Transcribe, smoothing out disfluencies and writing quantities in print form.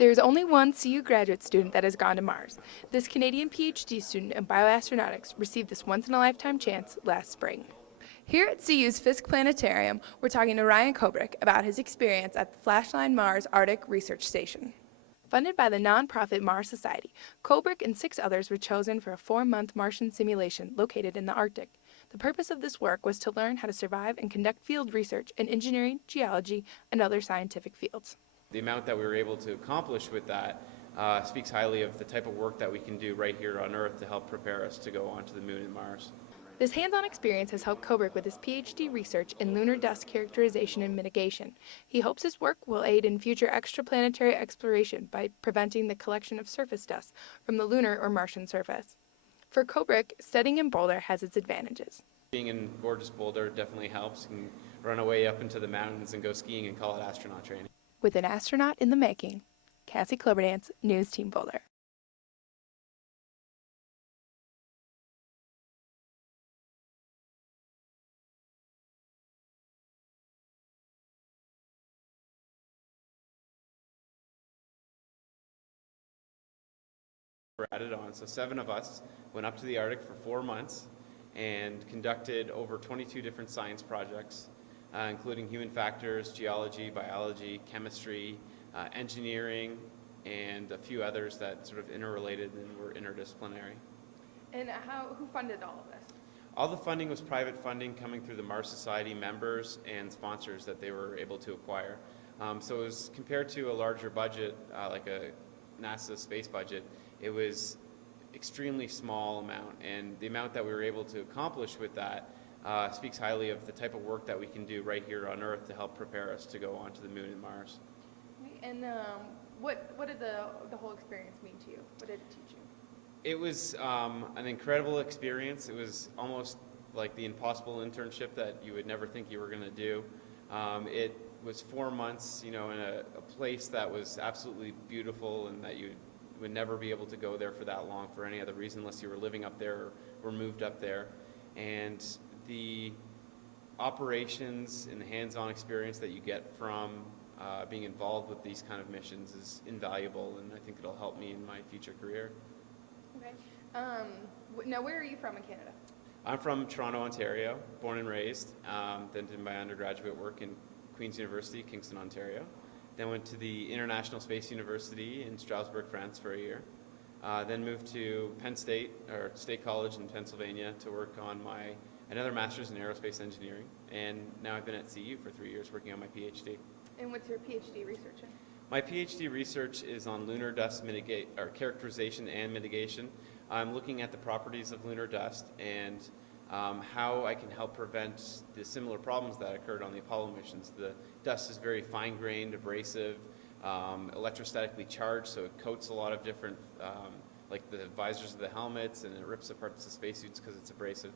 There is only one CU graduate student that has gone to Mars. This Canadian PhD student in bioastronautics received this once-in-a-lifetime chance last spring. Here at CU's Fisk Planetarium, we're talking to Ryan Kobrick about his experience at the Flashline Mars Arctic Research Station. Funded by the nonprofit Mars Society, Kobrick and 6 others were chosen for a 4-month Martian simulation located in the Arctic. The purpose of this work was to learn how to survive and conduct field research in engineering, geology, and other scientific fields. The amount that we were able to accomplish with that speaks highly of the type of work that we can do right here on Earth to help prepare us to go onto the Moon and Mars. This hands-on experience has helped Kobrick with his PhD research in lunar dust characterization and mitigation. He hopes his work will aid in future extraplanetary exploration by preventing the collection of surface dust from the lunar or Martian surface. For Kobrick, studying in Boulder has its advantages. Being in gorgeous Boulder definitely helps. You can run away up into the mountains and go skiing and call it astronaut training. With an astronaut in the making, Cassie Cloberdance, News Team Boulder. We're added on. So 7 of us went up to the Arctic for 4 months and conducted over 22 different science projects, including human factors, geology, biology, chemistry, engineering, and a few others that sort of interrelated and were interdisciplinary. And who funded all of this? All the funding was private funding coming through the Mars Society members and sponsors that they were able to acquire. So it was compared to a larger budget, like a NASA space budget, it was extremely small amount, and the amount that we were able to accomplish with that speaks highly of the type of work that we can do right here on Earth to help prepare us to go onto the Moon and Mars. And what did the whole experience mean to you? What did it teach you? It was an incredible experience. It was almost like the impossible internship that you would never think you were going to do. It was 4 months, in a place that was absolutely beautiful, and that you would never be able to go there for that long for any other reason unless you were living up there or moved up there. And the operations and the hands-on experience that you get from being involved with these kind of missions is invaluable, and I think it'll help me in my future career. Okay. Now, where are you from in Canada? I'm from Toronto, Ontario, born and raised. Then did my undergraduate work in Queen's University, Kingston, Ontario. Then went to the International Space University in Strasbourg, France for a year. Then moved to Penn State, or State College in Pennsylvania, to work on another master's in aerospace engineering. And now I've been at CU for 3 years working on my PhD. And what's your PhD research in? My PhD research is on lunar dust characterization and mitigation. I'm looking at the properties of lunar dust and how I can help prevent the similar problems that occurred on the Apollo missions. The dust is very fine-grained, abrasive, electrostatically charged, so it coats a lot of different, like the visors of the helmets, and it rips apart the spacesuits because it's abrasive.